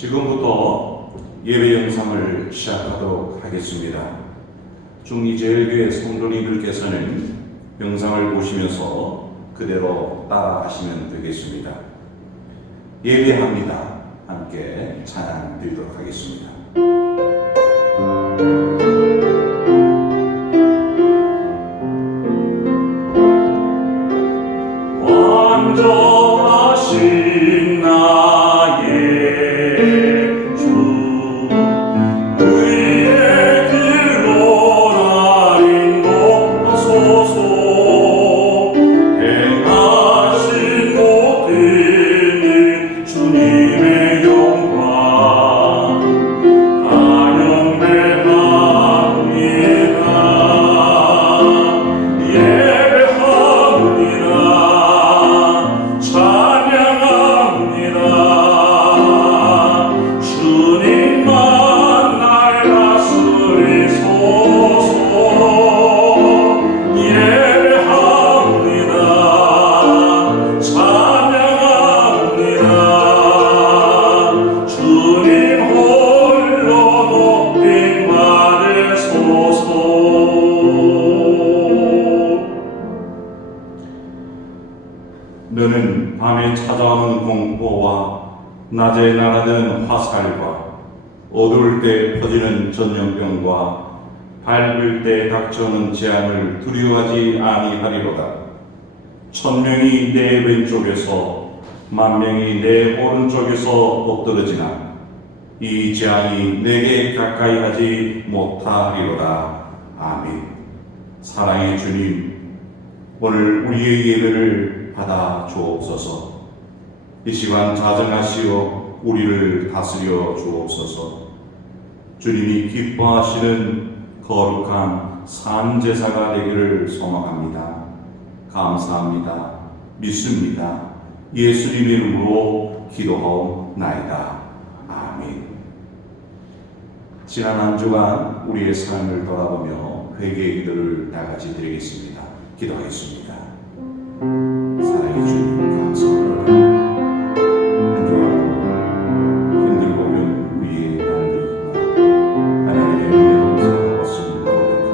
지금부터 예배 영상을 시작하도록 하겠습니다. 중리제일교회 성도님들께서는 영상을 보시면서 그대로 따라하시면 되겠습니다. 예배합니다. 함께 찬양 드리도록 하겠습니다. 완전하신 나의 주 의의 길로 나 인도하소서. 행하신 모든 일 주님의 영광 다 영배합니다. 예배합니다. 찬양합니다. 주님만 날 다스리소서. 예배합니다. 찬양합니다. 주님 홀로 높임 받으소서. 너는 밤에 찾아오는 공포와 낮에 날아드는 화살과 어두울 때 퍼지는 전염병과 밝을 때 닥쳐오는 재앙을 두려워하지 아니하리로다. 1000명이 내 왼쪽에서 10,000명이 내 오른쪽에서 엎드러지나 이 재앙이 내게 가까이 하지 못하리로다. 아멘. 사랑의 주님, 오늘 우리의 예배를 받아 주옵소서. 이 시간 자정하시어 우리를 다스려 주옵소서. 주님이 기뻐하시는 거룩한 산제사가 되기를 소망합니다. 감사합니다. 믿습니다. 예수님 이름으로 기도하옵나이다. 아멘. 지난 한 주간 우리의 삶을 돌아보며 회개의 기도를 다 같이 드리겠습니다. 기도하겠습니다. 사랑의 주님, 감사합니다. 한 주간도 힘들고 어려운 우리의 남들이나 하나님의 은혜로 살아왔음을 고백합니다.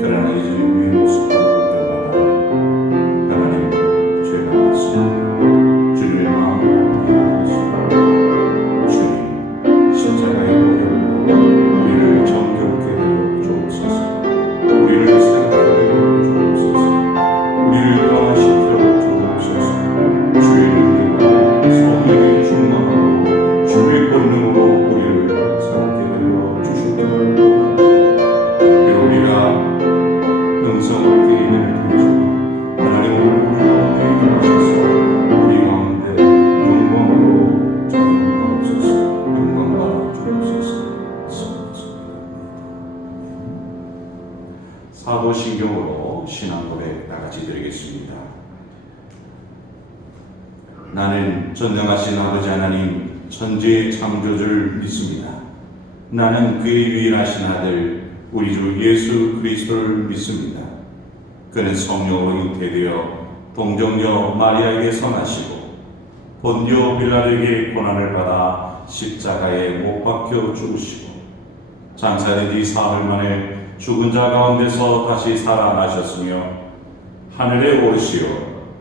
그러나 이제 우리의 모습을 볼 때마다 하나님 죄가 많습니다. 주님의 마음을 아프게 하셨습니다. 주님, 십자가의 보혈로 우리를 정결케 하여 주옵소서. 우리를 생각하게 하여 주옵소서. 우리를 변화시켜 주옵소서. 주의 능력과 성령의 충만함으로 주의 권능으로 우리를 살게 하여 주시옵소서. 우리가 음성을 드리는 중에 하나님을 우리 가운데 일하셔서 우리 가운데 영광으로 전하옵소서. 영광 받아 주옵소서. 사도신경으로 신앙 고백 다 같이 드리겠습니다. 나는 전능하신 아버지 하나님 천지의 창조주를 믿습니다. 나는 그의 유일하신 아들 우리 주 예수 그리스도를 믿습니다. 그는 성령으로 잉태되어 동정녀 마리아에게서 나시고 본디오 빌라도에게 고난을 받아 십자가에 못 박혀 죽으시고 장사된 뒤 사흘 만에 죽은 자 가운데서 다시 살아나셨으며 하늘에 오르시어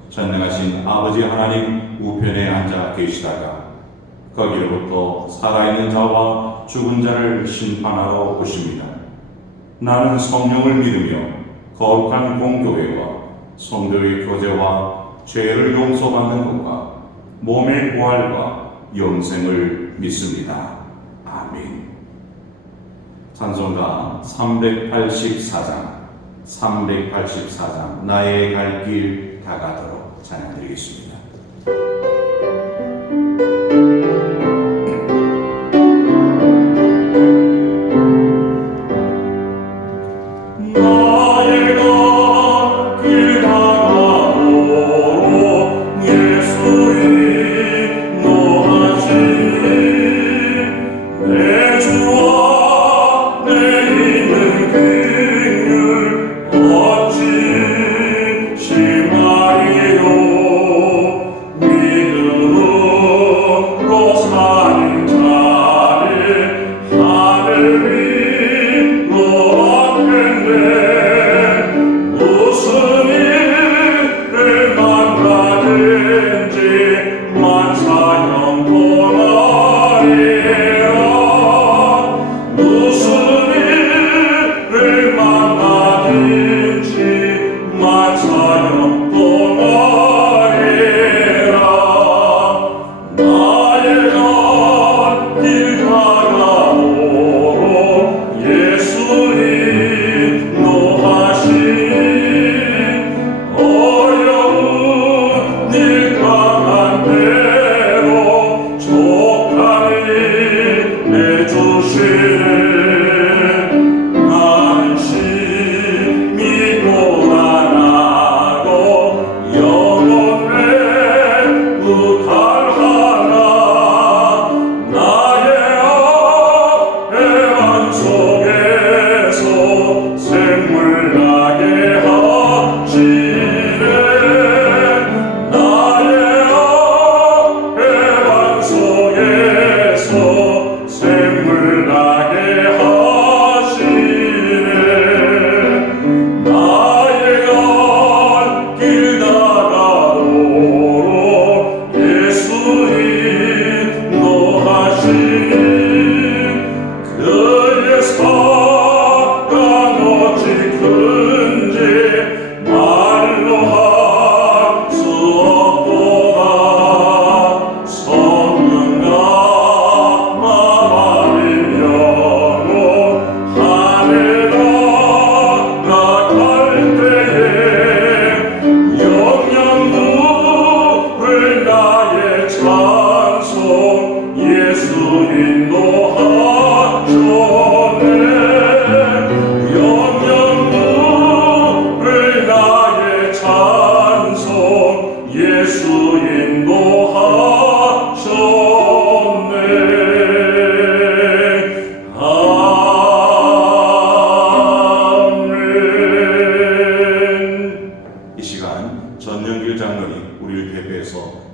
전능하신 아버지 하나님 우편에 앉아 계시다가 거기로부터 살아있는 자와 죽은 자를 심판하러 오십니다. 나는 성령을 믿으며 거룩한 공교회와 성도의 교제와 죄를 용서받는 것과 몸의 부활과 영생을 믿습니다. 아멘. 찬송가 384장 나의 갈 길 다가도록 찬양드리겠습니다. 어찌 심하리요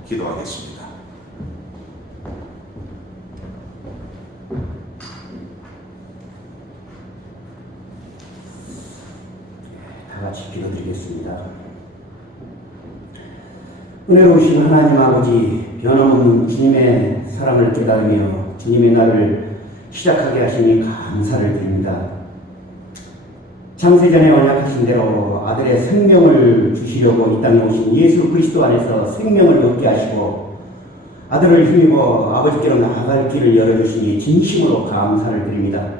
기도하겠습니다. 다 같이 기도드리겠습니다. 은혜로우신 하나님 아버지, 변함없는 주님의 사랑을 깨달으며 주님의 날을 시작하게 하시니 감사를 드립니다. 창세전에 언약하신 대로 아들의 생명을 주시려고 이 땅에 오신 예수 그리스도 안에서 생명을 얻게 하시고 아들을 힘입어 아버지께로 나아갈 길을 열어주시니 진심으로 감사를 드립니다.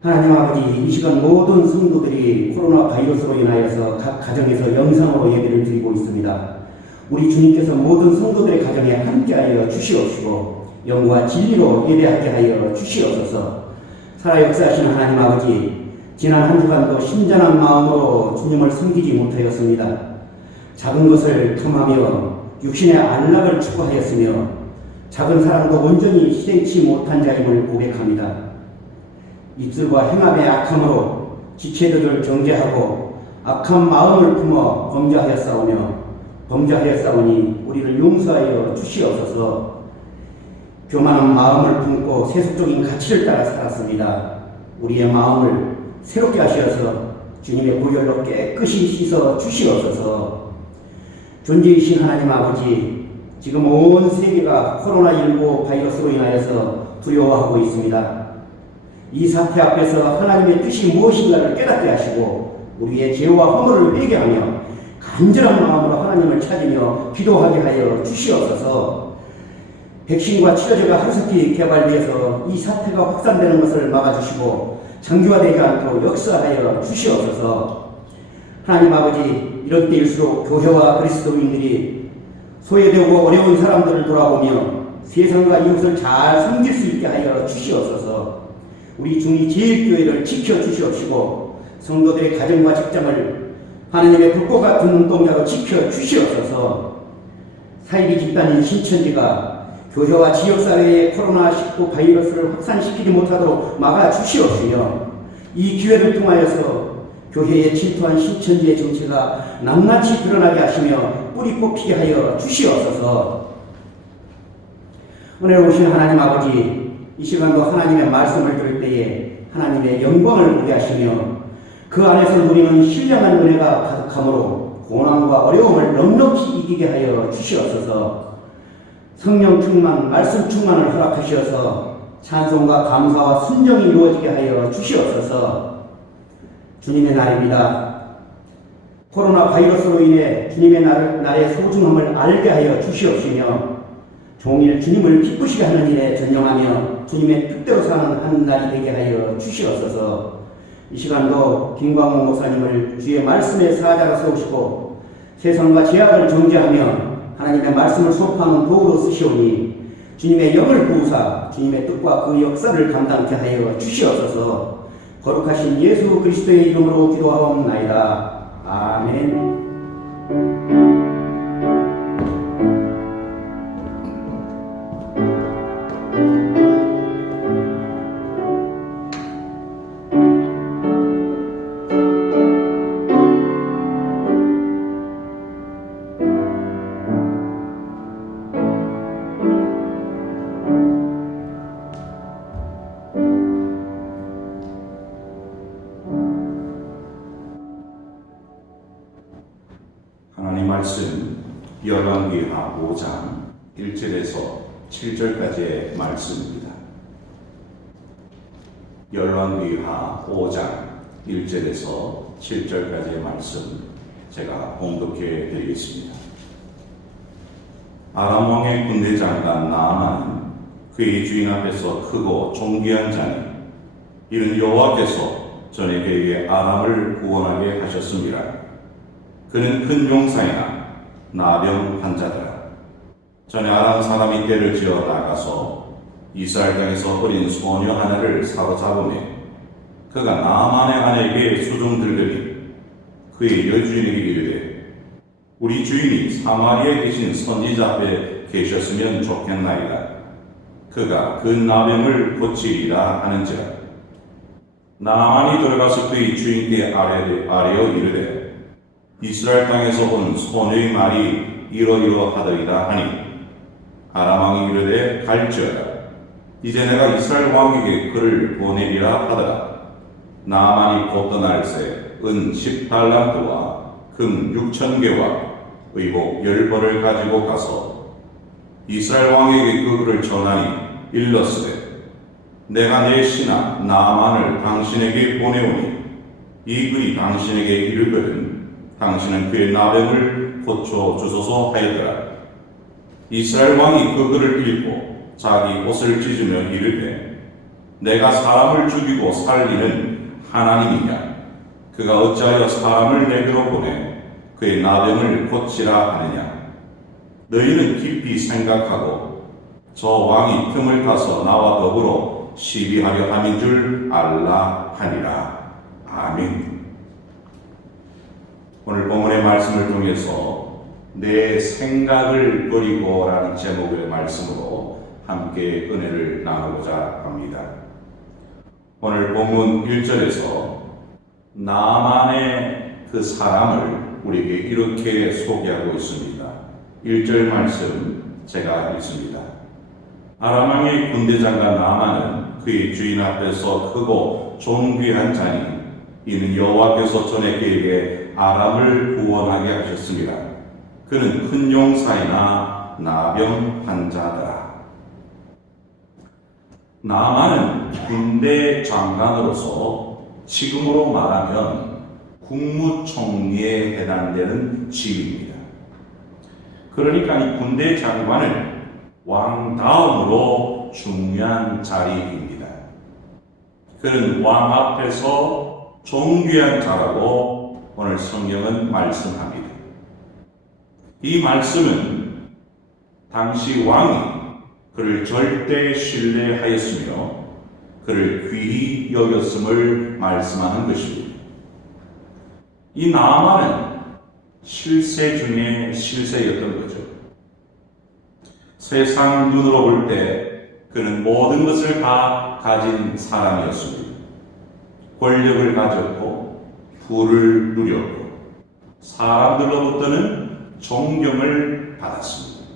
하나님 아버지, 이 시간 모든 성도들이 코로나 바이러스로 인하여서 각 가정에서 영상으로 예배를 드리고 있습니다. 우리 주님께서 모든 성도들의 가정에 함께하여 주시옵시고 영과 진리로 예배하게 하여 주시옵소서. 살아 역사하시는 하나님 아버지, 지난 한 주간도 신전한 마음으로 주님을 섬기지 못하였습니다. 작은 것을 탐하며 육신의 안락을 추구하였으며 작은 사랑도 온전히 실행치 못한 자임을 고백합니다. 입술과 행함의 악함으로 지체들을 정죄하고 악한 마음을 품어 범죄하였사오니 우리를 용서하여 주시옵소서. 교만한 마음을 품고 세속적인 가치를 따라 살았습니다. 우리의 마음을 새롭게 하셔서 주님의 보혈로 깨끗이 씻어 주시옵소서. 존재이신 하나님 아버지, 지금 온 세계가 코로나19 바이러스로 인하여서 두려워하고 있습니다. 이 사태 앞에서 하나님의 뜻이 무엇인가를 깨닫게 하시고 우리의 죄와 허물을 회개하며 간절한 마음으로 하나님을 찾으며 기도하게 하여 주시옵소서. 백신과 치료제가 하루속히 개발되어서 이 사태가 확산되는 것을 막아주시고 장기화되지 않도록 역사하여 주시옵소서. 하나님 아버지, 이런 때일수록 교회와 그리스도인들이 소외되고 어려운 사람들을 돌아보며 세상과 이웃을 잘 섬길 수 있게 하여 주시옵소서. 우리 중리제일교회를 지켜주시옵시고 성도들의 가정과 직장을 하나님의 불꽃 같은 눈동자로 지켜주시옵소서. 사이비 집단인 신천지가 교회와 지역사회의 코로나19 바이러스를 확산시키지 못하도록 막아주시옵시며 이 기회를 통하여서 교회에 침투한 신천지의 정체가 낱낱이 드러나게 하시며 뿌리 뽑히게 하여 주시옵소서. 오늘 오신 하나님 아버지, 이 시간도 하나님의 말씀을 들을 때에 하나님의 영광을 보게 하시며 그 안에서 누리는 신령한 은혜가 가득하므로 고난과 어려움을 넉넉히 이기게 하여 주시옵소서. 성령 충만, 말씀 충만을 허락하시어서 찬송과 감사와 순종이 이루어지게 하여 주시옵소서. 주님의 날입니다. 코로나 바이러스로 인해 주님의 날의 소중함을 알게 하여 주시옵시며 종일 주님을 기쁘시게 하는 일에 전념하며 주님의 뜻대로 사는 한 날이 되게 하여 주시옵소서. 이 시간도 김광호 목사님을 주의 말씀의 사자로 세우시고 세상과 죄악을 정죄하며 하나님의 말씀을 수업하는 도구로 쓰시오니 주님의 영을 부으사 주님의 뜻과 그 역사를 감당케 하여 주시옵소서. 거룩하신 예수 그리스도의 이름으로 기도하옵나이다. 아멘. 하나님 말씀 열왕기하 5장 1절에서 7절까지의 말씀입니다. 열왕기하 5장 1절에서 7절까지의 말씀 제가 봉독해 드리겠습니다. 아람 왕의 군대 장관 나아만은 그의 주인 앞에서 크고 존귀한 자니 이는 여호와께서 전에 그에게 아람을 구원하게 하셨습니다. 그는 큰 용사이나 나병 환자더라. 전에 아람 사람이 떼를 지어 나가서 이스라엘 땅에서 어린 소녀 하나를 사로잡으매 그가 나아만의 아내에게 수종들더니 그의 여주인에게 이르되 우리 주인이 사마리아에 계신 선지자 앞에 계셨으면 좋겠나이다. 그가 그 나병을 고치리라 하는지라. 나아만이 들어가서 그의 주인께 아뢰어 이르되 이스라엘 땅에서 온 소녀의 말이 이러이러하더이다 하니 아람 왕이 이르되 갈지어다. 이제 내가 이스라엘 왕에게 그를 보내리라 하더라. 나아만이 곧 떠날새 은 10달란트와 금 6,000개와 의복 10벌을 가지고 가서 이스라엘 왕에게 그 글을 전하니 일렀으되 내가 내 신하 나아만을 당신에게 보내오니 이 글이 당신에게 이르거든 당신은 그의 나병을 고쳐 주소서 하였더라. 이스라엘 왕이 그 글을 읽고 자기 옷을 찢으며 이르되 내가 사람을 죽이고 살리는 하나님이냐? 그가 어찌하여 사람을 내게로 보내 그의 나병을 고치라 하느냐? 너희는 깊이 생각하고 저 왕이 틈을 타서 나와 더불어 시비하려 함인 줄 알라 하니라. 아멘. 오늘 본문의 말씀을 통해서 내 생각을 버리고 라는 제목의 말씀으로 함께 은혜를 나누고자 합니다. 오늘 본문 1절에서 나아만의 그 사람을 우리에게 이렇게 소개하고 있습니다. 1절 말씀 제가 읽습니다. 아람 왕의 군대 장관 나아만은 그의 주인 앞에서 크고 존귀한 자니 이는 여호와께서 전에 그에게 아람을 구원하게 하셨습니다. 그는 큰 용사이나 나병 환자더라. 나아만은 군대 장관으로서 지금으로 말하면 국무총리에 해당되는 지위입니다. 그러니까 이 군대 장관은 왕 다음으로 중요한 자리입니다. 그는 왕 앞에서 존귀한 자라고 오늘 성경은 말씀합니다. 이 말씀은 당시 왕이 그를 절대 신뢰하였으며 그를 귀히 여겼음을 말씀하는 것입니다. 이 나아만은 실세 중에 실세였던 거죠. 세상 눈으로 볼 때 그는 모든 것을 다 가진 사람이었습니다. 권력을 가졌고 부를 누렸고 사람들로부터는 존경을 받았습니다.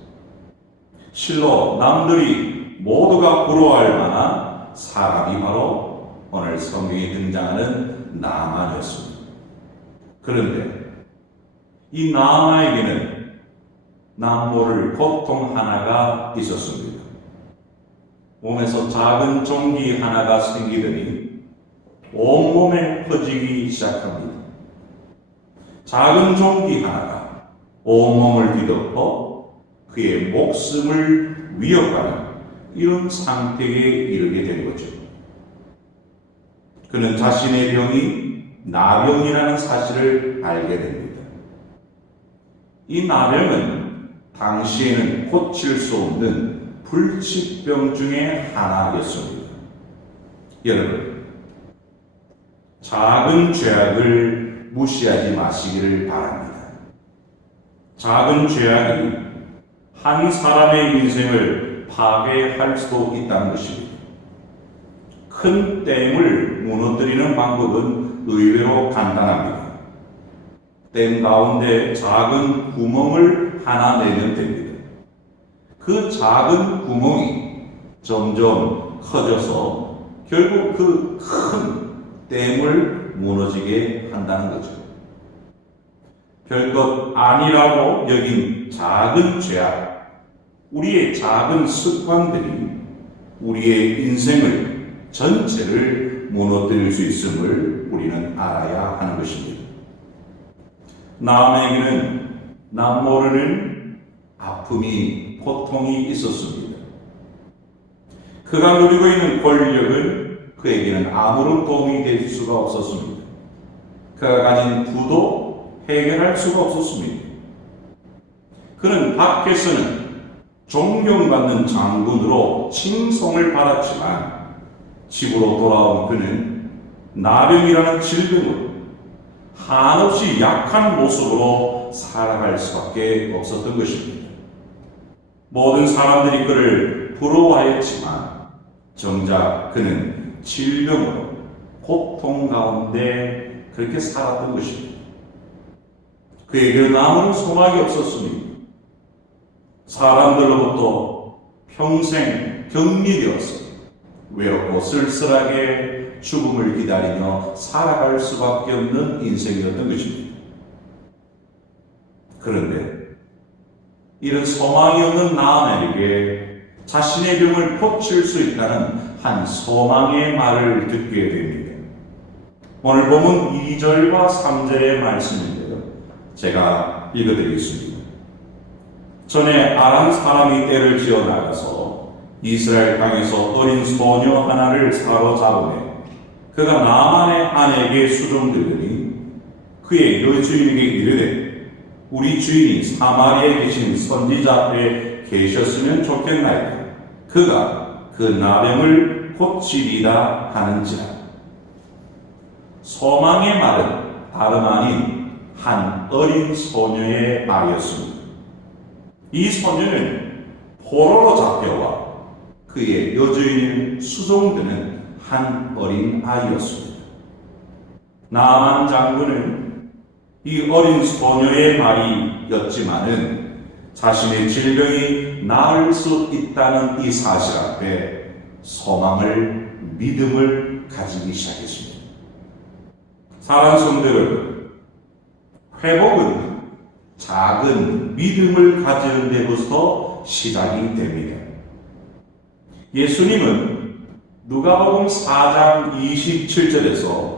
실로 남들이 모두가 부러워할 만한 사람이 바로 오늘 성경에 등장하는 나아만이었습니다. 그런데 이 나아만에게는 남모를 고통 하나가 있었습니다. 몸에서 작은 종기 하나가 생기더니 온몸에 퍼지기 시작합니다. 작은 종기 하나가 온몸을 뒤덮어 그의 목숨을 위협하는 이런 상태에 이르게 된 거죠. 그는 자신의 병이 나병이라는 사실을 알게 됩니다. 이 나병은 당시에는 고칠 수 없는 불치병 중에 하나였습니다. 여러분, 작은 죄악을 무시하지 마시기를 바랍니다. 작은 죄악이 한 사람의 인생을 파괴할 수도 있다는 것입니다. 큰 댐을 무너뜨리는 방법은 의외로 간단합니다. 댐 가운데 작은 구멍을 하나 내면 됩니다. 그 작은 구멍이 점점 커져서 결국 그 큰 댐을 무너지게 한다는 거죠. 별것 아니라고 여긴 작은 죄악, 우리의 작은 습관들이 우리의 인생을 전체를 무너뜨릴 수 있음을 우리는 알아야 하는 것입니다. 나아에게는 남 모르는 아픔이, 고통이 있었습니다. 그가 누리고 있는 권력은 그에게는 아무런 도움이 될 수가 없었습니다. 그가 가진 부도 해결할 수가 없었습니다. 그는 밖에서는 존경받는 장군으로 칭송을 받았지만 집으로 돌아온 그는 나병이라는 질병으로 한없이 약한 모습으로 살아갈 수밖에 없었던 것입니다. 모든 사람들이 그를 부러워하였지만 정작 그는 질병으로 고통 가운데 그렇게 살았던 것입니다. 그에게는 아무런 소망이 없었습니다. 사람들로부터 평생 격리되어서 외롭고 쓸쓸하게 죽음을 기다리며 살아갈 수밖에 없는 인생이었던 것입니다. 그런데 이런 소망이 없는 나아만에게 자신의 병을 고칠 수 있다는 한 소망의 말을 듣게 됩니다. 오늘 본문 2절과 3절의 말씀인데요. 제가 읽어드리겠습니다. 전에 아람 사람이 떼를 지어 나가서 이스라엘 땅에서 어린 소녀 하나를 사로잡으며 그가 나만의 아내에게 수종들더니 그의 여주인에게 이르되 우리 주인이 사마리아에 계신 선지자 앞에 계셨으면 좋겠나이다. 그가 그 나병을 고치리라 하는지라. 소망의 말은 다름 아닌 한 어린 소녀의 말이었습니다. 이 소녀는 포로로 잡혀와 그의 여주인을 수종드는 한 어린 아이였습니다. 나만 장군은 이 어린 소녀의 말이었지만은 자신의 질병이 나을 수 있다는 이 사실 앞에 소망을, 믿음을 가지기 시작했습니다. 사랑하는 성도 여러분, 회복은 작은 믿음을 가지는 데부터 시작이 됩니다. 예수님은 누가복음 4장 27절에서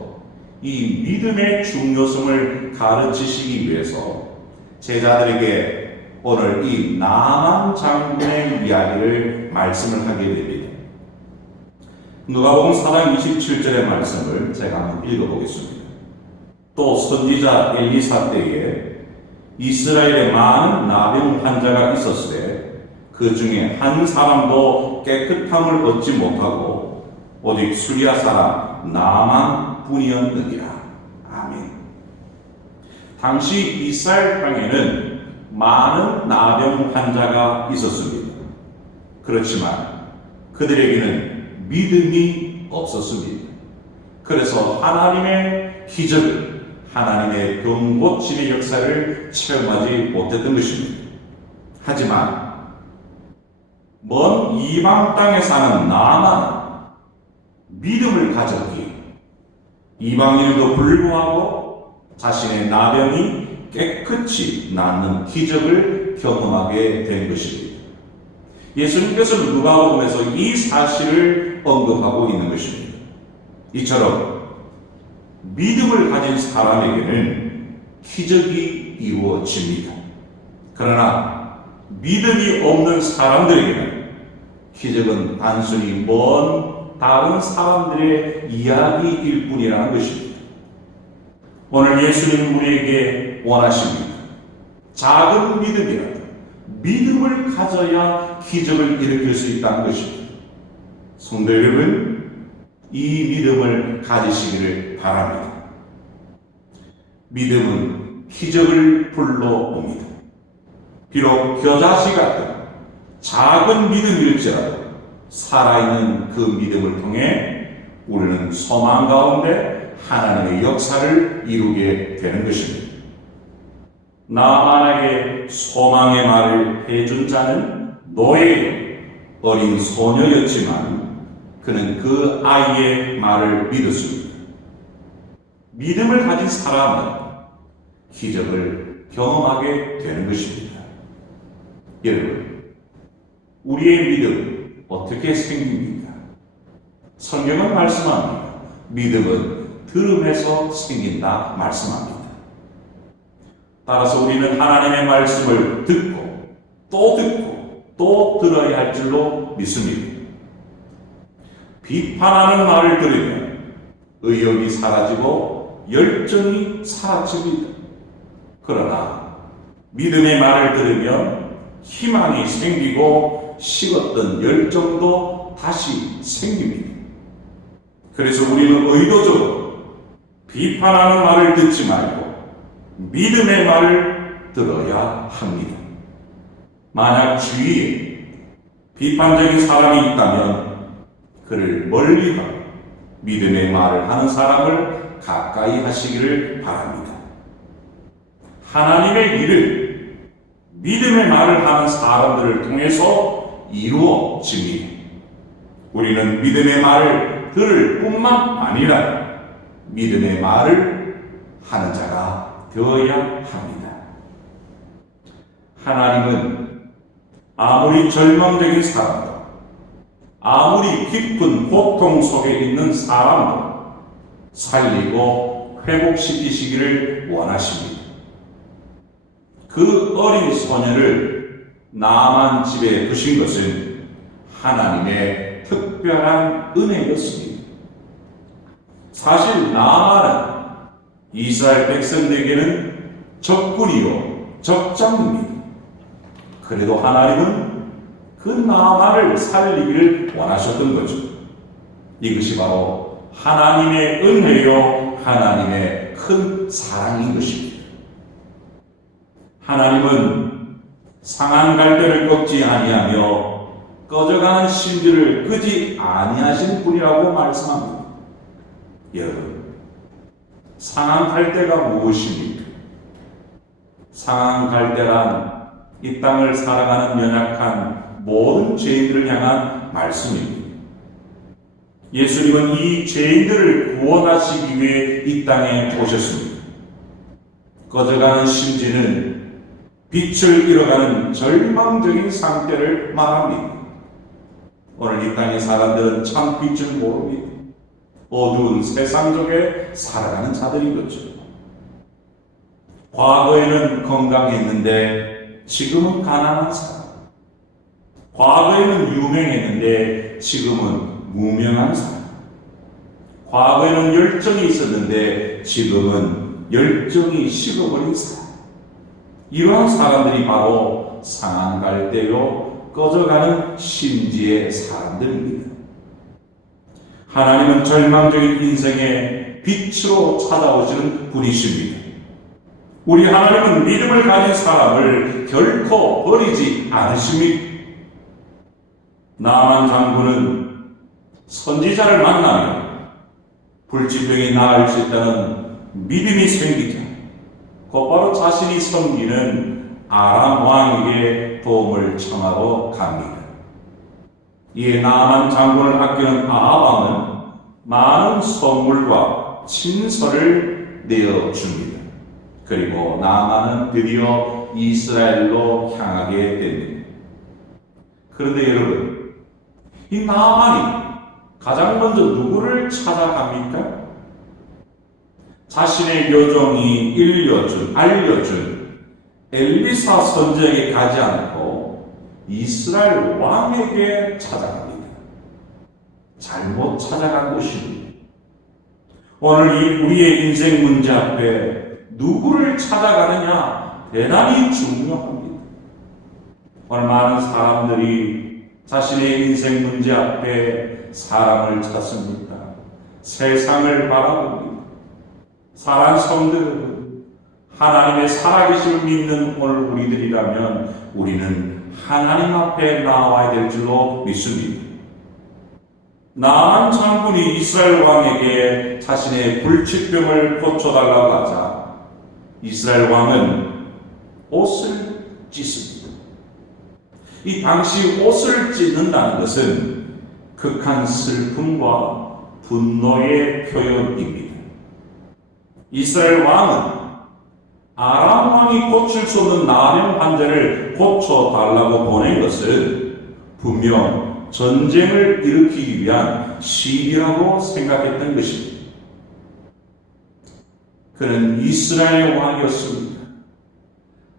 이 믿음의 중요성을 가르치시기 위해서 제자들에게 오늘 이 나만 장군의 이야기를 말씀을 하게 됩니다. 누가복음 4장 27절의 말씀을 제가 한번 읽어보겠습니다. 또 선지자 엘리사 때에 이스라엘에 많은 나병 환자가 있었으되 그 중에 한 사람도 깨끗함을 얻지 못하고 오직 수리아 사람 나만 뿐이었느니라. 아멘. 당시 이스라엘 땅에는 많은 나병 환자가 있었습니다. 그렇지만 그들에게는 믿음이 없었습니다. 그래서 하나님의 기적을, 하나님의 병 고침의 역사를 체험하지 못했던 것입니다. 하지만 먼 이방 땅에 사는 나아만은 믿음을 가졌기에 이방인에도 불구하고 자신의 나병이 깨끗이 낫는 기적을 경험하게 된 것입니다. 예수님께서는 누가복음에서 이 사실을 언급하고 있는 것입니다. 이처럼 믿음을 가진 사람에게는 기적이 이루어집니다. 그러나 믿음이 없는 사람들에게는 기적은 단순히 먼 다른 사람들의 이야기일 뿐이라는 것입니다. 오늘 예수님 우리에게 원하십니다. 작은 믿음이라도 믿음을 가져야 기적을 일으킬 수 있다는 것입니다. 성도 여러분, 이 믿음을 가지시기를 바랍니다. 믿음은 기적을 불러옵니다. 비록 겨자씨 같은 작은 믿음일지라도 살아있는 그 믿음을 통해 우리는 소망 가운데 하나님의 역사를 이루게 되는 것입니다. 나만에게 소망의 말을 해준 자는 노예요, 어린 소녀였지만 그는 그 아이의 말을 믿었습니다. 믿음을 가진 사람은 기적을 경험하게 되는 것입니다. 여러분, 우리의 믿음 어떻게 생깁니까? 성경은 말씀합니다. 믿음은 들음에서 생긴다 말씀합니다. 따라서 우리는 하나님의 말씀을 듣고 또 들어야 할 줄로 믿습니다. 비판하는 말을 들으면 의욕이 사라지고 열정이 사라집니다. 그러나 믿음의 말을 들으면 희망이 생기고 식었던 열정도 다시 생깁니다. 그래서 우리는 의도적으로 비판하는 말을 듣지 말고 믿음의 말을 들어야 합니다. 만약 주위에 비판적인 사람이 있다면 그를 멀리하고 믿음의 말을 하는 사람을 가까이 하시기를 바랍니다. 하나님의 일을 믿음의 말을 하는 사람들을 통해서 이루어집니다. 우리는 믿음의 말을 들을 뿐만 아니라 믿음의 말을 하는 자가 되어야 합니다. 하나님은 아무리 절망적인 사람도, 아무리 깊은 고통 속에 있는 사람도 살리고 회복시키시기를 원하십니다. 그 어린 소녀를 나만 집에 두신 것은 하나님의 특별한 은혜였습니다. 사실 나만은 이스라엘 백성들에게는 적군이요 적장입니다. 그래도 하나님은 그 나만을 살리기를 원하셨던 거죠. 이것이 바로 하나님의 은혜요 하나님의 큰 사랑인 것입니다. 하나님은 상한 갈대를 꺾지 아니하며 꺼져가는 심지를 끄지 아니하신 분이라고 말씀합니다. 여러분, 상한 갈대가 무엇입니까? 상한 갈대란 이 땅을 살아가는 연약한 모든 죄인들을 향한 말씀입니다. 예수님은 이 죄인들을 구원하시기 위해 이 땅에 오셨습니다. 꺼져가는 심지는 빛을 잃어가는 절망적인 상태를 말합니다. 오늘 이 땅의 사람들은 참 빛을 모릅니다. 어두운 세상 속에 살아가는 자들인 거죠. 과거에는 건강했는데 지금은 가난한 사람. 과거에는 유명했는데 지금은 무명한 사람. 과거에는 열정이 있었는데 지금은 열정이 식어버린 사람. 이러한 사람들이 바로 상한 갈대로 꺼져가는 심지의 사람들입니다. 하나님은 절망적인 인생의 빛으로 찾아오시는 분이십니다. 우리 하나님은 믿음을 가진 사람을 결코 버리지 않으십니다. 나만 장군은 선지자를 만나면 불치병이 나을 수 있다는 믿음이 생기자 곧바로 자신이 섬기는 아람 왕에게 도움을 청하러 갑니다. 이에 나만 장군을 아끼는 아합 왕은 많은 선물과 친서를 내어줍니다. 그리고 나만은 드디어 이스라엘로 향하게 됩니다. 그런데 여러분, 이 나만이 가장 먼저 누구를 찾아갑니까? 자신의 여종이 알려준 엘리사 선지자에게 가지 않고 이스라엘 왕에게 찾아갑니다. 잘못 찾아간 것입니다. 오늘 우리의 인생 문제 앞에 누구를 찾아가느냐 대단히 중요합니다. 오늘 많은 사람들이 자신의 인생 문제 앞에 사람을 찾습니다. 세상을 바라봅니다. 사랑 성도들, 하나님의 살아계심을 믿는 오늘 우리들이라면 우리는 하나님 앞에 나와야 될 줄로 믿습니다. 나만 장군이 이스라엘 왕에게 자신의 불치병을 고쳐달라고 하자 이스라엘 왕은 옷을 찢습니다. 이 당시 옷을 찢는다는 것은 극한 슬픔과 분노의 표현입니다. 이스라엘 왕은 아람 왕이 고칠 수 없는 나병 환자를 고쳐달라고 보낸 것은 분명 전쟁을 일으키기 위한 시기라고 생각했던 것입니다. 그는 이스라엘 왕이었습니다.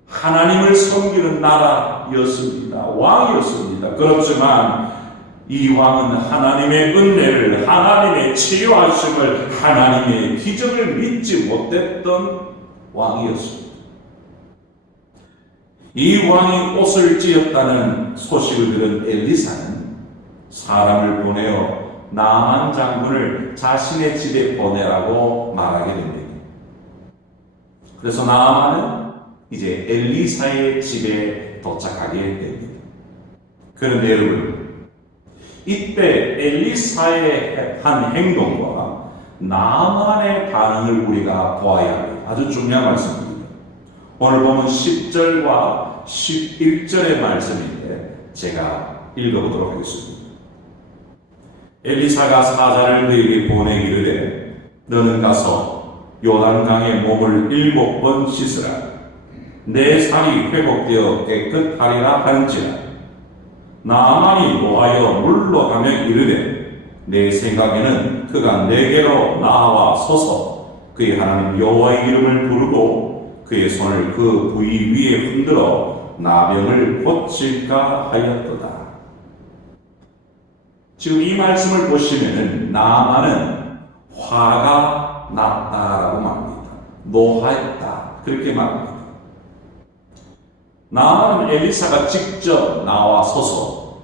하나님을 섬기는 나라였습니다. 왕이었습니다. 그렇지만 이 왕은 하나님의 은혜를, 하나님의 치유하심을, 하나님의 기적을 믿지 못했던 왕이었습니다. 이 왕이 옷을 찢었다는 소식을 들은 엘리사는 사람을 보내어 나만 장군을 자신의 집에 보내라고 말하게 됩니다. 그래서 나만은 이제 엘리사의 집에 도착하게 됩니다. 그런데 여러분, 이때 엘리사의 한 행동과 나만의 반응을 우리가 보아야 합니다. 아주 중요한 말씀입니다. 오늘 보면 10절과 11절의 말씀인데 제가 읽어보도록 하겠습니다. 엘리사가 사자를 그에게 보내기를 너는 가서 요단강에 몸을 7번 씻으라. 내 살이 회복되어 깨끗하리라 하는지라. 나만이 노하여 물러가며 이르되 내 생각에는 그가 내게로 나와 서서 그의 하나님 여호와의 이름을 부르고 그의 손을 그 부위 위에 흔들어 나병을 고칠까 하였도다. 지금 이 말씀을 보시면은 나만은 화가 났다라고 말합니다. 노하였다 그렇게 말합니다. 나만은 엘리사가 직접 나와서서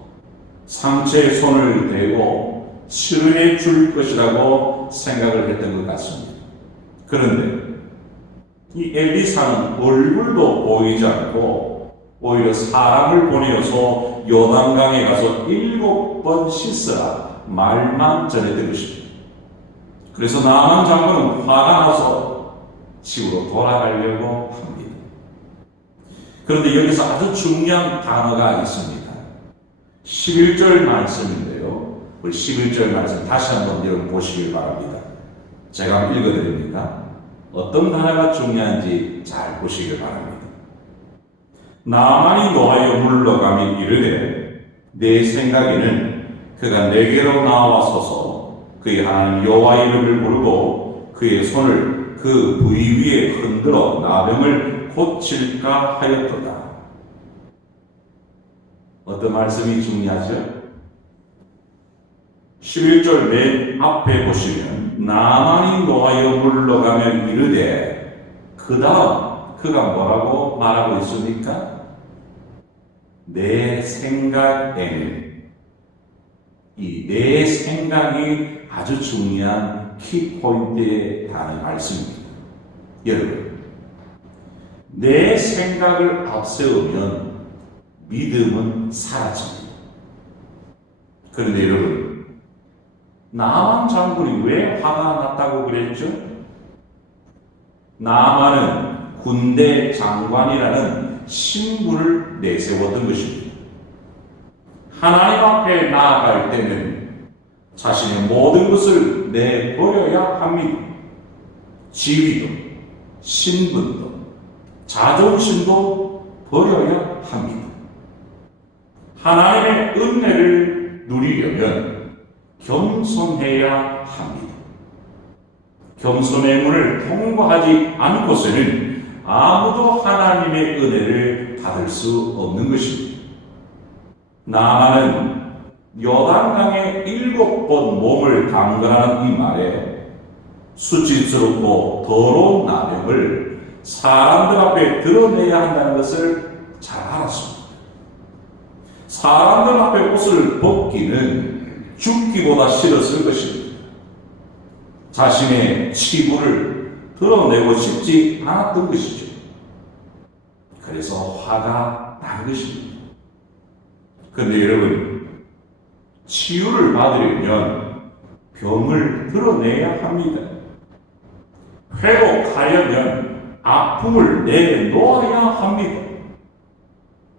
상처에 손을 대고 치료해 줄 것이라고 생각을 했던 것 같습니다. 그런데 이 엘리사는 얼굴도 보이지 않고 오히려 사람을 보내어서 요단강에 가서 7번 씻으라 말만 전해드리고 싶습니다. 그래서 나만 장군은 화가 나서 집으로 돌아가려고 합니다. 그런데 여기서 아주 중요한 단어가 있습니다. 11절 말씀인데요. 우리 11절 말씀 다시 한번 여러분 보시길 바랍니다. 제가 한번 읽어드립니다. 어떤 단어가 중요한지 잘 보시길 바랍니다. 나만이 노하여 물러가며 이르되 내 생각에는 그가 내게로 나와서서 그의 하나님 여호와의 이름을 부르고 그의 손을 그 부위 위에 흔들어 나병을 고칠까 하였도다. 어떤 말씀이 중요하죠? 11절 맨 앞에 보시면 나만이 노하여 물러가며 이르되 그 다음 그가 뭐라고 말하고 있습니까? 내 생각에는 이 내 생각이 아주 중요한 키포인트에 대한 말씀입니다. 여러분, 내 생각을 앞세우면 믿음은 사라집니다. 그런데 여러분, 나만 장군이 왜 화가 났다고 그랬죠? 나만은 군대 장관이라는 신분을 내세웠던 것입니다. 하나님 앞에 나아갈 때는 자신의 모든 것을 내버려야 합니다. 지위도, 신분도, 자존심도 버려야 합니다. 하나님의 은혜를 누리려면 겸손해야 합니다. 겸손의 문을 통과하지 않고서는 아무도 하나님의 은혜를 받을 수 없는 것입니다. 나아만은 요단강에 7번 몸을 담그라는 이 말에 수치스럽고 더러운 나병을 사람들 앞에 드러내야 한다는 것을 잘 알았습니다. 사람들 앞에 옷을 벗기는 죽기보다 싫었을 것입니다. 자신의 치부를 드러내고 싶지 않았던 것이죠. 그래서 화가 난 것입니다. 그런데 여러분, 치유를 받으려면 병을 드러내야 합니다. 회복하려면 아픔을 내놓아야 합니다.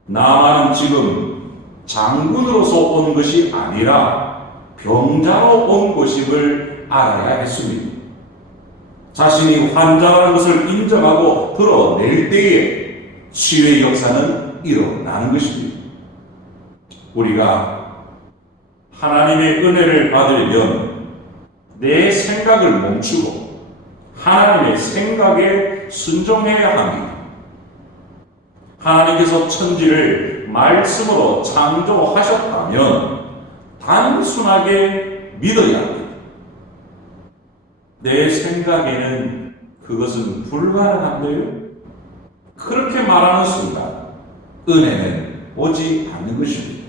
나만은 지금 장군으로서 온 것이 아니라 병자로 온 것임을 알아야 했습니다. 자신이 환자라는 것을 인정하고 드러낼 때에 치유의 역사는 일어나는 것입니다. 우리가 하나님의 은혜를 받으려면 내 생각을 멈추고 하나님의 생각에 순종해야 합니다. 하나님께서 천지를 말씀으로 창조하셨다면 단순하게 믿어야 합니다. 내 생각에는 그것은 불가능한데요. 그렇게 말하는 순간 은혜는 오지 않는 것입니다.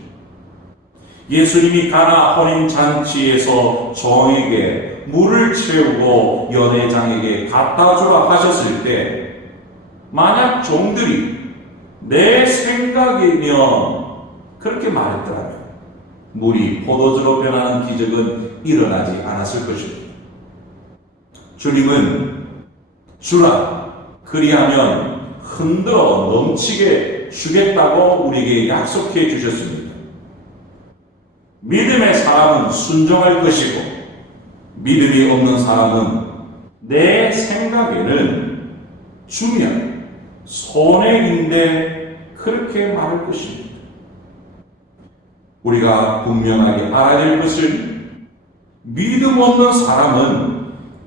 예수님이 가나 혼인 잔치에서 종에게 물을 채우고 연회장에게 갖다 주라 하셨을 때 만약 종들이 내 생각이면 그렇게 말했더라면 물이 포도주로 변하는 기적은 일어나지 않았을 것입니다. 주님은 주라 그리하면 흔들어 넘치게 주겠다고 우리에게 약속해 주셨습니다. 믿음의 사람은 순종할 것이고 믿음이 없는 사람은 내 생각에는 주면 손해인데 그렇게 말할 것입니다. 우리가 분명하게 알아야 될 것은 믿음 없는 사람은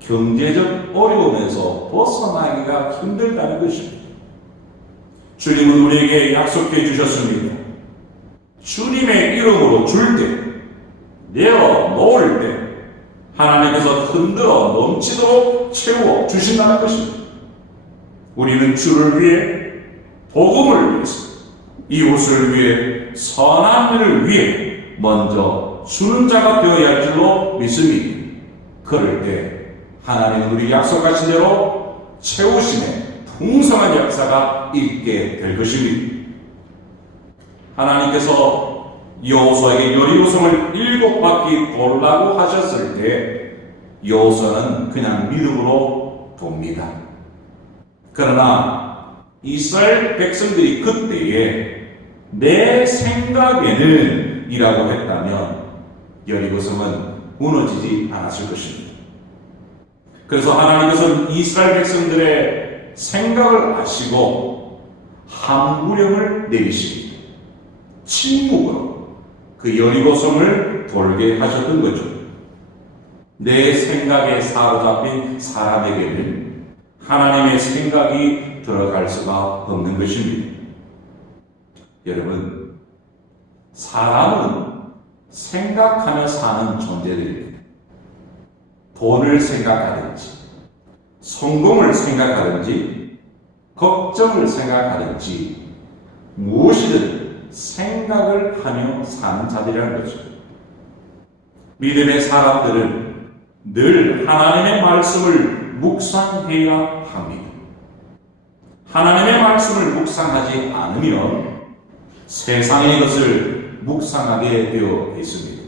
경제적 어려움에서 벗어나기가 힘들다는 것입니다. 주님은 우리에게 약속해 주셨습니다. 주님의 이름으로 줄 때, 내어 놓을 때 하나님께서 흔들어 넘치도록 채워 주신다는 것입니다. 우리는 주를 위해, 복음을 위해서, 이웃을 위해, 선한 일을 위해 먼저 주는 자가 되어야 할 줄로 믿습니다. 그럴 때 하나님은 우리 약속하신 대로 채우심의 풍성한 역사가 있게 될 것입니다. 하나님께서 여호수아에게 여리고성을 7바퀴 돌라고 하셨을 때 여호수아는 그냥 믿음으로 돕니다. 그러나 이스라엘 백성들이 그때에 내 생각에는 이라고 했다면 여리고성은 무너지지 않았을 것입니다. 그래서 하나님께서는 이스라엘 백성들의 생각을 아시고 함구령을 내리십니다. 침묵으로 그 여리고성을 돌게 하셨던 거죠. 내 생각에 사로잡힌 사람에게는 하나님의 생각이 들어갈 수가 없는 것입니다. 여러분, 사람은 생각하며 사는 존재들입니다. 돈을 생각하든지, 성공을 생각하든지, 걱정을 생각하든지, 무엇이든 생각을 하며 사는 자들이라는 거죠. 믿음의 사람들은 늘 하나님의 말씀을 묵상해야 합니다. 하나님의 말씀을 묵상하지 않으면 세상의 것을 묵상하게 되어 있습니다.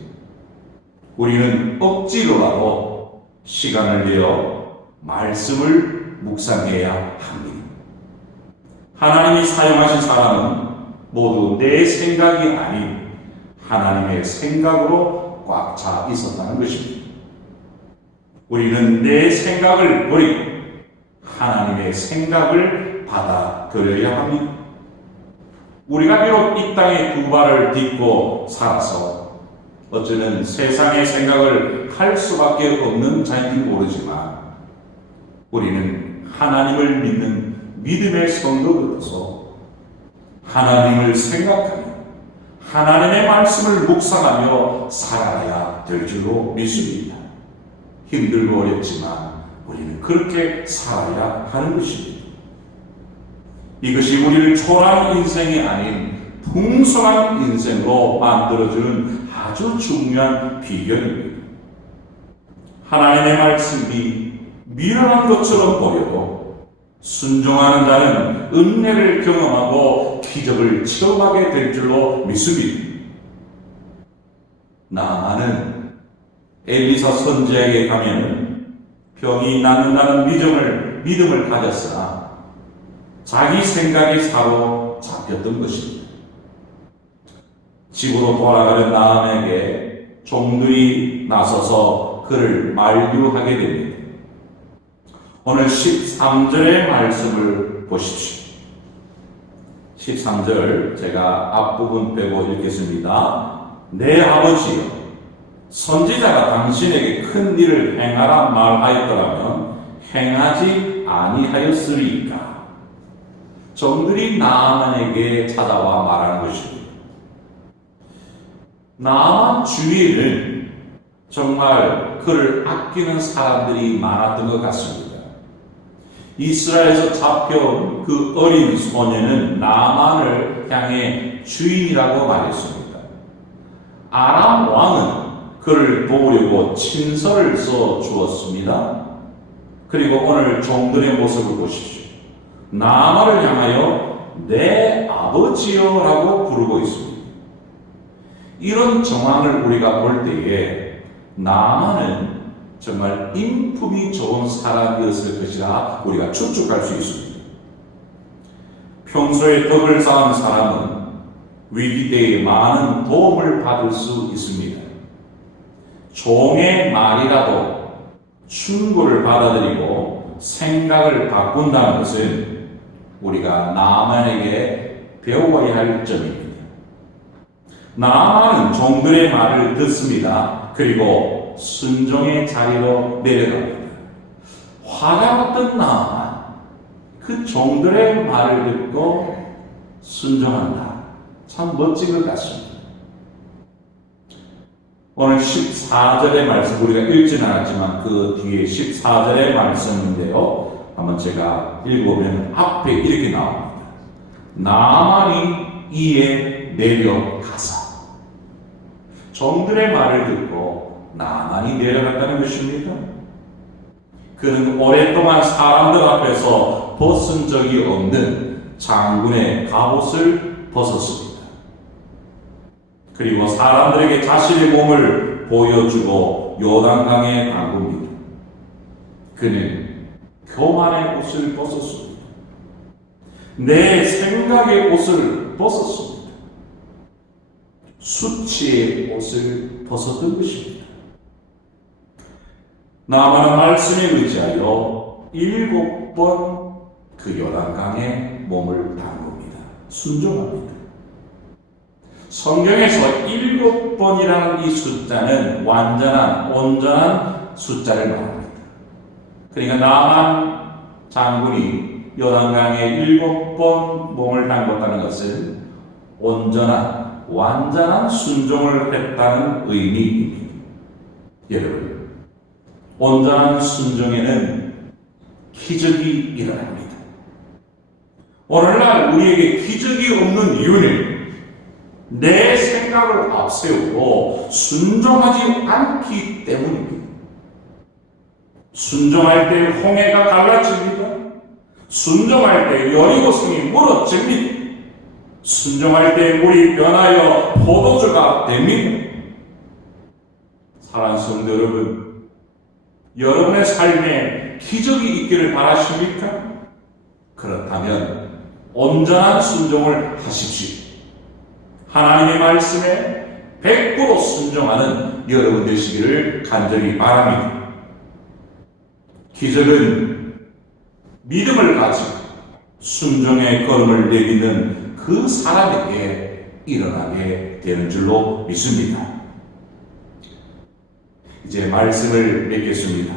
우리는 억지로라도 시간을 내어 말씀을 묵상해야 합니다. 하나님이 사용하신 사람은 모두 내 생각이 아닌 하나님의 생각으로 꽉 차 있었다는 것입니다. 우리는 내 생각을 버리고 하나님의 생각을 받아들여야 합니다. 우리가 비록 이 땅에 두 발을 딛고 살아서 어쩌면 세상의 생각을 할 수밖에 없는 자인지 모르지만 우리는 하나님을 믿는 믿음의 성도로서 하나님을 생각하며 하나님의 말씀을 묵상하며 살아야 될 줄로 믿습니다. 힘들고 어렵지만 우리는 그렇게 살아야 하는 것입니다. 이것이 우리를 초라한 인생이 아닌 풍성한 인생으로 만들어주는 아주 중요한 비결입니다. 하나님의 말씀이 미련한 것처럼 보여도 순종하는 자는 은혜를 경험하고 기적을 체험하게 될 줄로 믿습니다. 나아만은 엘리사 선지자에게 가면은 병이 낫는다는 믿음을 가졌으나 자기 생각이 사로잡혔던 것입니다. 집으로 돌아가는 나아만에게 종들이 나서서 그를 만류하게 됩니다. 오늘 13절의 말씀을 보십시오. 13절 제가 앞부분 빼고 읽겠습니다. 내 아버지여, 선지자가 당신에게 큰 일을 행하라 말하였더라면 행하지 아니하였으리이까. 종들이 나아만에게 찾아와 말하는 것입니다. 나아만 주위에는 정말 그를 아끼는 사람들이 많았던 것 같습니다. 이스라엘에서 잡혀온 그 어린 소년은 나아만을 향해 주인이라고 말했습니다. 아람 왕은 그를 도우려고 친서를 써 주었습니다. 그리고 오늘 종들의 모습을 보십시오. 나아만을 향하여 내 아버지여라고 부르고 있습니다. 이런 정황을 우리가 볼 때에 나아만은 정말 인품이 좋은 사람이었을 것이라 우리가 추측할 수 있습니다. 평소에 덕을 쌓은 사람은 위기 때에 많은 도움을 받을 수 있습니다. 종의 말이라도 충고를 받아들이고 생각을 바꾼다는 것은 우리가 나아만에게 배워야 할 점입니다. 나아만은 종들의 말을 듣습니다. 그리고 순종의 자리로 내려갑니다. 화가 났던 나아만 그 종들의 말을 듣고 순종한다. 참 멋진 것 같습니다. 오늘 14절의 말씀 우리가 읽지는 않았지만 그 뒤에 14절의 말씀인데요. 한번 제가 읽어보면 앞에 이렇게 나옵니다. 나아만이 이에 내려가서. 종들의 말을 듣고 나아만이 내려갔다는 것입니다. 그는 오랫동안 사람들 앞에서 벗은 적이 없는 장군의 갑옷을 벗었습니다. 그리고 사람들에게 자신의 몸을 보여주고 요단강에 담굽니다. 그는 교만의 옷을 벗었습니다. 내 생각의 옷을 벗었습니다. 수치의 옷을 벗었던 것입니다. 나아만은 말씀에 의지하여 7번 그 요단강에 몸을 담굽니다. 순종합니다. 성경에서 7번이라는 이 숫자는 온전한 숫자를 말합니다. 그러니까 나아만 장군이 요단강에 7번 몸을 담궜다는 것은 완전한 순종을 했다는 의미입니다. 여러분, 온전한 순종에는 기적이 일어납니다. 오늘날 우리에게 기적이 없는 이유는 내 생각을 앞세우고 순종하지 않기 때문입니다. 순종할 때 홍해가 갈라집니다. 순종할 때 여리고성이 무너집니다. 순종할 때 물이 변하여 포도주가 됩니다. 사랑하는 성도 여러분, 여러분의 삶에 기적이 있기를 바라십니까? 그렇다면 온전한 순종을 하십시오. 하나님의 말씀에 100% 순종하는 여러분 되시기를 간절히 바랍니다. 기적은 믿음을 가지고 순종의 걸음을 내딛는 그 사람에게 일어나게 되는 줄로 믿습니다. 이제 말씀을 맺겠습니다.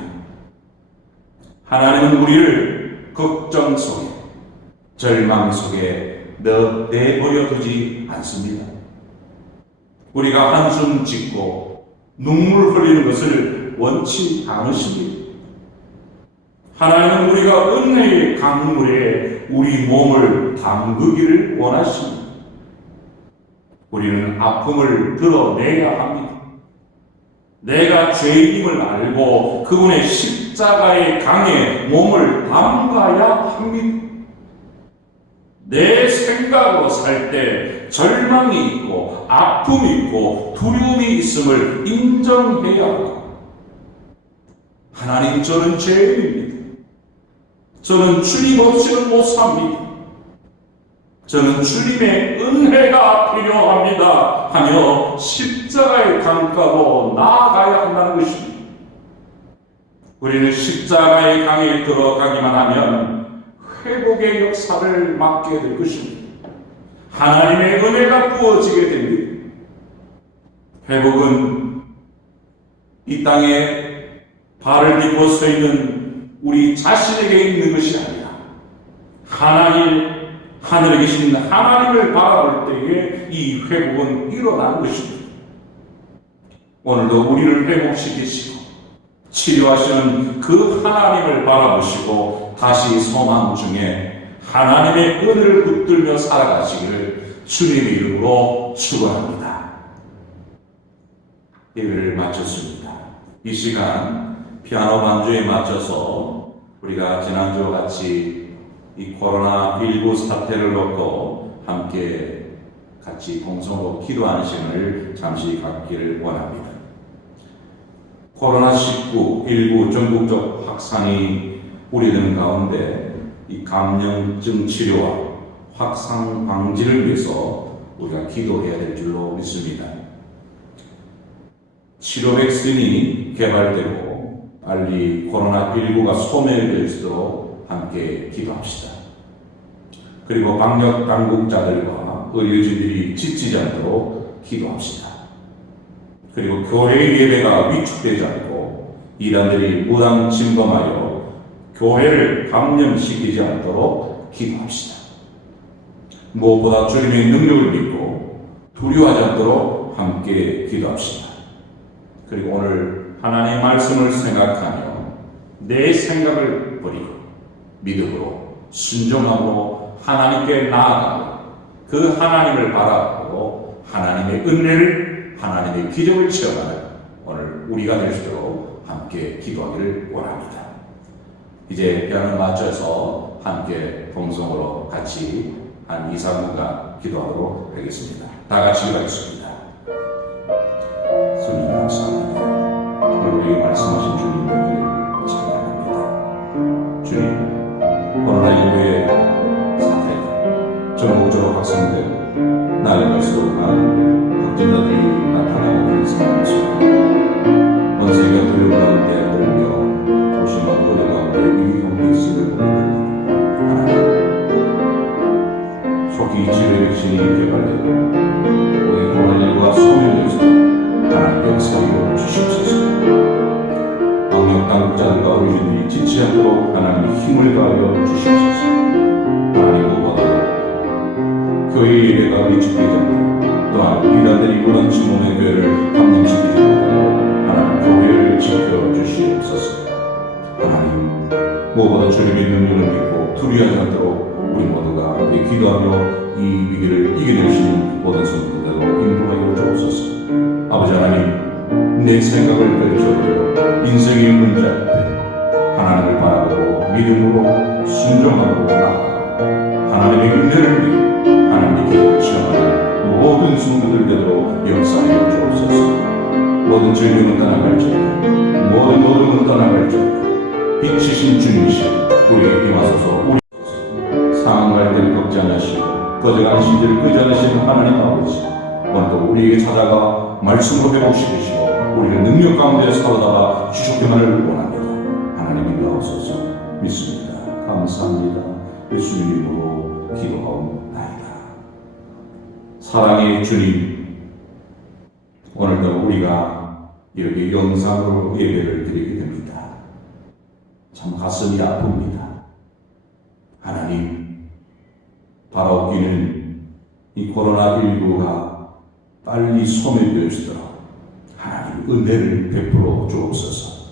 하나님은 우리를 걱정 속에, 절망 속에 내버려 두지 않습니다. 우리가 한숨 짓고 눈물 흘리는 것을 원치 않으십니다. 하나님은 우리가 은혜의 강물에 우리 몸을 담그기를 원하십니다. 우리는 아픔을 드러내야 합니다. 내가 죄인임을 알고 그분의 십자가의 강에 몸을 담가야 합니다. 내 생각으로 살 때 절망이 있고 아픔이 있고 두려움이 있음을 인정해야 합니다. 하나님, 저는 죄인입니다. 저는 주님 없이는 못 삽니다. 저는 주님의 은혜가 필요합니다 하며 십자가의 강가로 나아가야 한다는 것입니다. 우리는 십자가의 강에 들어가기만 하면 회복의 역사를 맡게 될 것입니다. 하나님의 은혜가 부어지게 됩니다. 회복은 이 땅에 발을 딛고 서 있는 우리 자신에게 있는 것이 아니라 하늘에 계신 하나님을 바라볼 때에 이 회복은 일어나는 것입니다. 오늘도 우리를 회복시키시고 치료하시는 그 하나님을 바라보시고 다시 소망 중에 하나님의 은혜를 붙들며 살아가시기를 주님의 이름으로 축원합니다. 예배를 마쳤습니다. 이 시간 피아노 반주에 맞춰서 우리가 지난주와 같이 이 코로나19 사태를 놓고 함께 같이 공성으로 기도하는 시간을 잠시 갖기를 원합니다. 코로나19 전국적 확산이 우려되는 가운데 이 감염증 치료와 확산 방지를 위해서 우리가 기도해야 될 줄로 믿습니다. 치료 백신이 개발되고 빨리 코로나19가 소멸될 수 있도록 함께 기도합시다. 그리고 방역 당국자들과 의료진들이 지치지 않도록 기도합시다. 그리고 교회 예배가 위축되지 않고 이단들이 무단 침범하여 교회를 감염시키지 않도록 기도합시다. 무엇보다 주님의 능력을 믿고 두려워하지 않도록 함께 기도합시다. 그리고 오늘 하나님의 말씀을 생각하며 내 생각을 버리고 믿음으로 순종하고 하나님께 나아가고 그 하나님을 바라보고 하나님의 은혜를, 하나님의 기적을 체험하는 오늘 우리가 될 수 있도록 함께 기도하기를 원합니다. 이제 피아노 맞춰서 함께 동성으로 같이 한 2, 3분간 기도하도록 하겠습니다. 다 같이 기도하겠습니다. 주님 감사합니다. 우리 말씀하신 주님의 은혜를 찬양합니다. 주님, 코로나19의 사태가 전국적으로 확산되고 날이 갈수록 많은 확진자들이 나타나고 있는 상황입니다. 온 세계가 두려움 가운데 떨며 조심하고 어려 가운데 위기 있음을 보냅니다. 하나님, 초기 치료 백신이 개발되고 우리 코로나19가 소멸되어서 하나님 역사에 주시옵소서. 방역 당국자들과 의료진들이 지치지 않도록 하나님 힘을 가하여 주시옵소서. 하나님 무엇보다도 교회 예배가 위축되지 않도록 또한 이단들이 무단 침범의 교회를 감염시키지 않도록 하나님 교회를 지켜주시옵소서. 하나님 무엇보다 주님의 능력을 믿고 두려워하지 않도록 우리 모두가 함께 기도하며 이 위기를 이겨낼 수 있는 모든 성도들로 인도하여 주옵소서. 아버지 하나님, 내 생각을 펼쳐버리고 인생의 문제 앞에 하나님을 바라보고 믿음으로 순종하고 나아가 하나님의 은혜를 믿고 하나님의 기도를 체험하는 모든 성도들 되도록 역사하여 주옵소서. 모든 죄명은 떠나갈지어다, 모든 어둠은 떠나갈지어다, 빛이신 주님이시여 우리에게 임하소서. 우리 상황할 때를 걱정하시고 거저가는 신들을 끄져내시는 하나님 아버지, 오늘도 우리에게 찾아가 말씀으로 회복시키시고 우리를 능력 가운데 살아다가 주셨기만을 원합니다. 하나님 인도하옵소서. 믿습니다. 감사합니다. 예수님 이름으로 기도하옵나이다. 사랑의 주님, 오늘도 우리가 이렇게 영상으로 예배를 드리게 됩니다. 참 참 가슴이 아픕니다. 하나님, 바라옵기는 이 코로나19가 빨리 소멸되어지도록 하나님 은혜를 베풀어 주옵소서.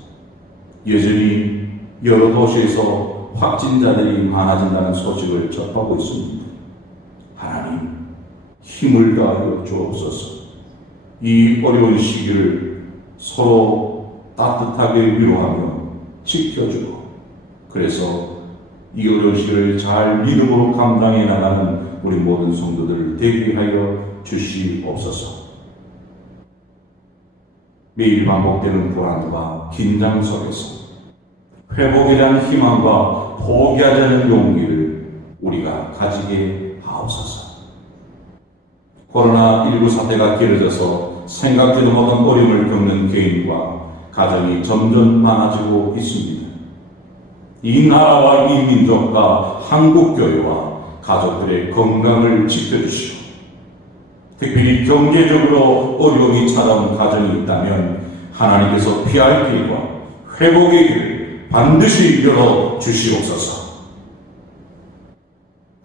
여전히 여러 도시에서 확진자들이 많아진다는 소식을 접하고 있습니다. 하나님, 힘을 다하여 주옵소서. 이 어려운 시기를 서로 따뜻하게 위로하며 지켜주고, 그래서 이 어려운 시기를 잘 믿음으로 감당해 나가는 우리 모든 성도들을 되게 하여 주시옵소서. 매일 반복되는 불안과 긴장 속에서 회복에 대한 희망과 포기하지 않는 용기를 우리가 가지게 하옵소서. 코로나19 사태가 길어져서 생각지도 못한 어려움을 겪는 개인과 가정이 점점 많아지고 있습니다. 이 나라와 이 민족과 한국교회와 가족들의 건강을 지켜주시고, 특별히 경제적으로 어려움이 찾아온 가정이 있다면 하나님께서 피할 길과 회복의 길을 반드시 열어주시옵소서.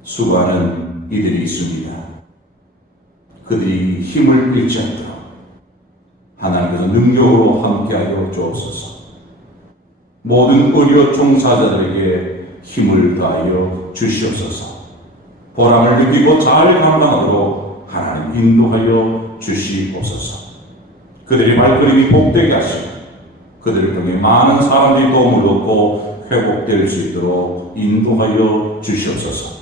수고하는 이들이 있습니다. 그들이 힘을 잃지 않도록 하나님께서 능력으로 함께하여 주옵소서. 모든 의료 종사자들에게 힘을 다하여 주시옵소서. 보람을 느끼고 잘 감당하도록 하나님 인도하여 주시옵소서. 그들의 발걸음이 복되게 하시고 그들을 통해 많은 사람들이 도움을 얻고 회복될 수 있도록 인도하여 주시옵소서.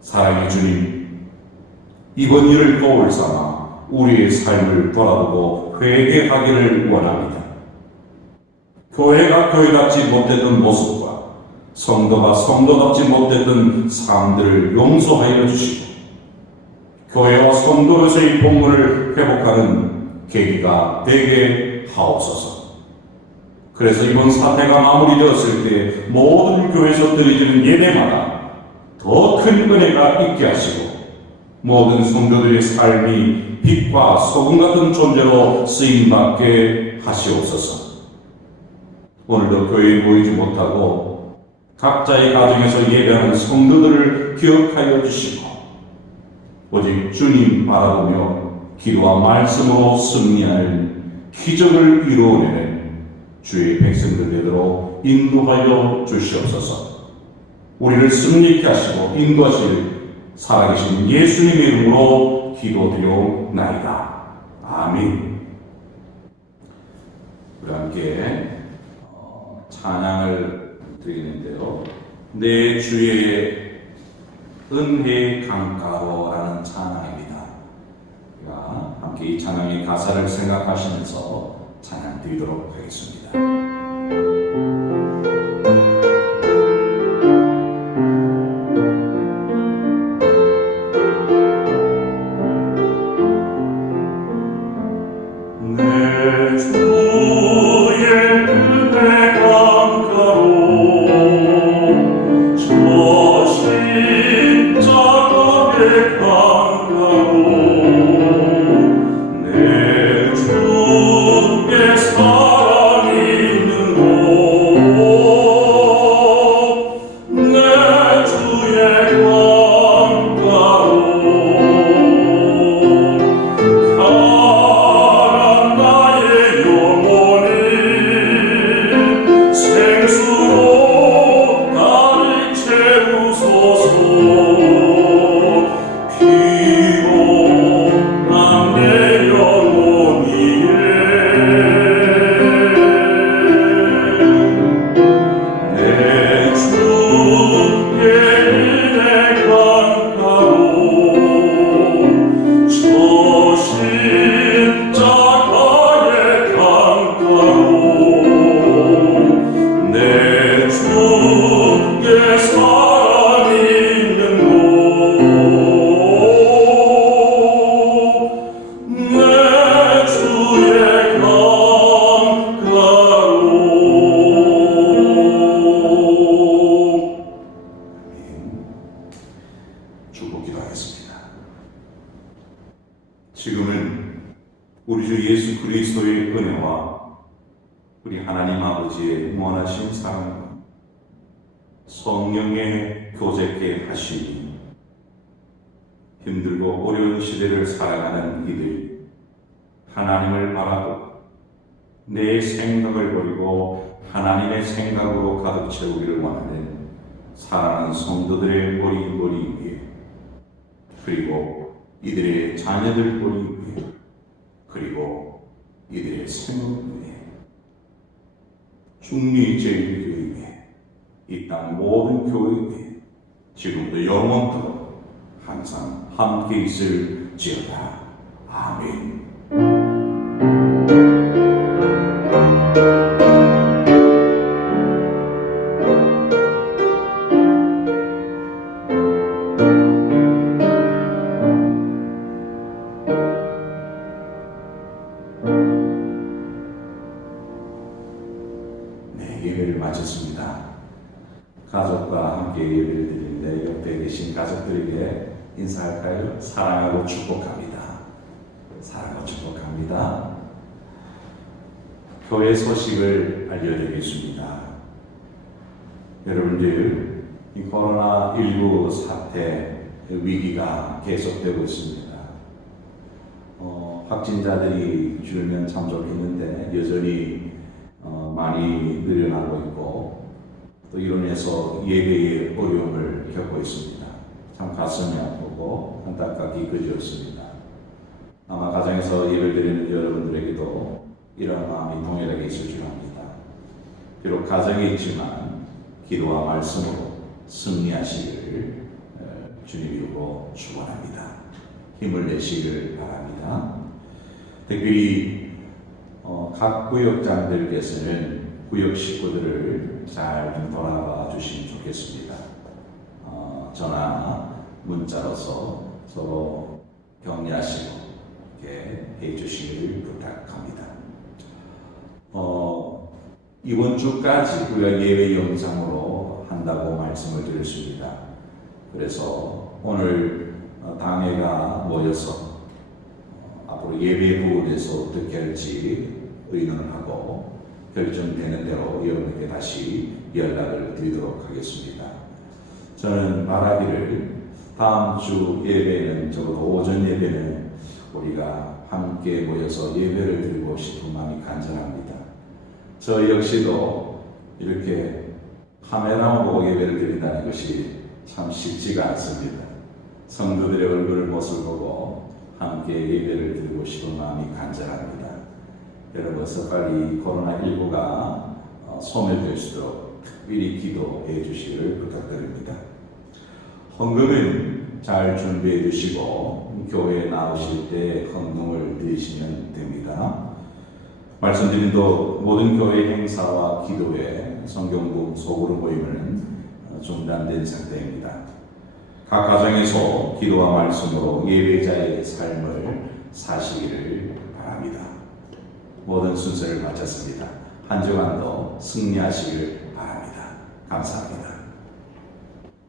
사랑의 주님, 이번 일을 거울 삼아 우리의 삶을 돌아보고 회개하기를 원합니다. 교회가 교회답지 못했던 모습과 성도가 성도답지 못했던 삶들을 용서하여 주시고, 교회와 성도로서의 본분을 회복하는 계기가 되게 하옵소서. 그래서 이번 사태가 마무리되었을 때 모든 교회에서 드려지는 예배마다 더 큰 은혜가 있게 하시고, 모든 성도들의 삶이 빛과 소금 같은 존재로 쓰임받게 하시옵소서. 오늘도 교회에 모이지 못하고 각자의 가정에서 예배하는 성도들을 기억하여 주시고, 오직 주님 바라보며 기도와 말씀으로 승리하는 기적을 이루어내는 주의 백성들 되도록 인도하여 주시옵소서. 우리를 승리케 하시고 인도하실 살아계신 예수님의 이름으로 기도드려옵나이다. 아멘. 우리 함께 찬양을 드리는데요. 내 주의 은혜 강가로라는 찬양입니다. 우리가 함께 이 찬양의 가사를 생각하시면서 찬양 드리도록 하겠습니다. 지금은 우리 주 예수 그리스도의 은혜와 우리 하나님 아버지의 무한하신 사랑과 성령의 교제케 하시니 힘들고 어려운 시대를 살아가는 이들 하나님을 바라고 내 생각을 버리고 하나님의 생각으로 가득 채우기를 원하는 사랑하는 성도들의 머리 위에 그리고 이들의 자녀들 머리 위에 그리고 이들의 생업 위에 중리제일교회 이 땅 모든 교회 위에 지금도 영원토록 항상 함께 있을지어다. 아멘. 네, 예배를 마쳤습니다. 가족과 함께 예배를 드리는데 옆에 계신 가족들에게 인사할까요? 사랑하고 축복합니다. 사랑하고 축복합니다. 교회 소식을 알려드리겠습니다. 여러분들, 이 코로나19 사태 위기가 계속되고 있습니다. 확진자들이 줄면 참 좋겠는데 여전히 많이 늘어나고 있고 또 이로 인해서 예배의 어려움을 겪고 있습니다. 참 가슴이 아프고 안타깝기 그지없습니다. 아마 가정에서 예배를 드리는 여러분들에게도 이런 마음이 동일하게 있을 줄 압니다. 비록 가정에 있지만 기도와 말씀으로 승리하시기를 주님이로 축원합니다. 힘을 내시기를 바랍니다. 특별히 각 구역장들께서는 구역 식구들을 잘 좀 돌아봐 주시면 좋겠습니다. 전화, 문자로서 서로 격려하시고 이렇게 해주시기를 부탁합니다. 이번 주까지 우리가 예배 영상으로 한다고 말씀을 드렸습니다. 그래서 오늘 당회가 모여서 앞으로 예배 부분에서 어떻게 할지 의논을 하고 결정되는 대로 여러분에게 다시 연락을 드리도록 하겠습니다. 저는 바라기를 다음 주 예배는 적어도 오전 예배는 우리가 함께 모여서 예배를 드리고 싶은 마음이 간절합니다. 저 역시도 이렇게 카메라만 보고 예배를 드린다는 것이 참 쉽지가 않습니다. 성도들의 얼굴을 모습을 보고 함께 예배를 드리고 싶은 마음이 간절합니다. 여러분 어서 빨리 코로나19가 소멸될 수 있도록 특별히 기도해 주시기를 부탁드립니다. 헌금은 잘 준비해 주시고 교회에 나오실 때 헌금을 드리시면 됩니다. 말씀드린 또 모든 교회 행사와 기도회, 성경부 소그룹 모임은 중단된 상태입니다. 각 가정에서 기도와 말씀으로 예배자의 삶을 사시기를 바랍니다. 모든 순서를 마쳤습니다. 한 주간도 승리하시길 바랍니다. 감사합니다.